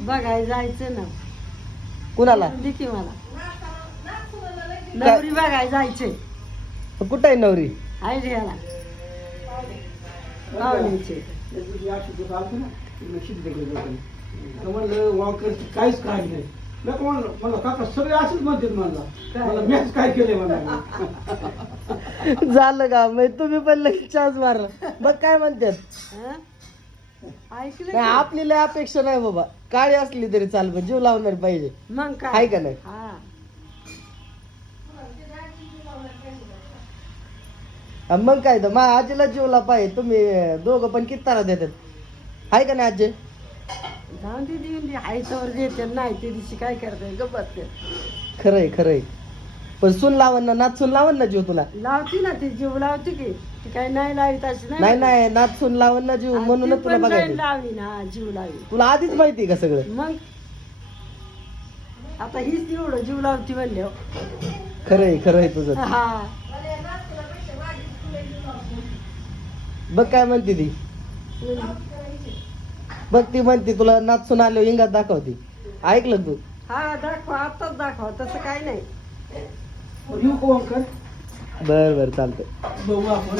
बघाय जायचं ना. कुणाला? की मला नवरी बघाय जायचे. कुठं आहे नवरी? आहे याला पाहुण्याचे. काहीच काय नाही. मला काका सगळे असंच म्हणतात मला मॅच काय केले मला. झालं का मग तुम्ही पण लगेच चान्स मारला. मग काय म्हणतात? हं? ऐकलं नाही की? आपली लय अपेक्षा नाही बाबा. काळी असली तरी चाल पण जीव लावणार पाहिजे. मग काय आहे का नाही? हा. मग काय तर माझ्या आजीला जीवला पाहिजे. तुम्ही दोघं पण किती तारा देतात? आहे का नाही आजी? जाऊन दे देऊन दे. आईच्यावर देते नाही ते दिवशी काय करते गप्पत ते. खरंय खरंय. पण सून लावण ना नाच सून लावण ना जीव तुला. लावती ना ती जीव लावती की ती काही नाही लावीत अशी नाही नाही नाच सून लावण ना जीव आणि म्हणूनच ती तुला पण बघायचं. नाही लावी ना जीव लावी. तुला आधीच माहिती का सगळं? मग आता हीच एवढं जीव लावती म्हणले. खरंय खरंय तुझं. हा. बघ काय म्हणते ती. बघ ती म्हणते तुला नाचून आलो इंगात दाखवती. ऐकलं तू? हा दाखवा आताच दाखवा तसं काही नाही. येऊ कोण कर बर बर चालतंय. बघू आपण.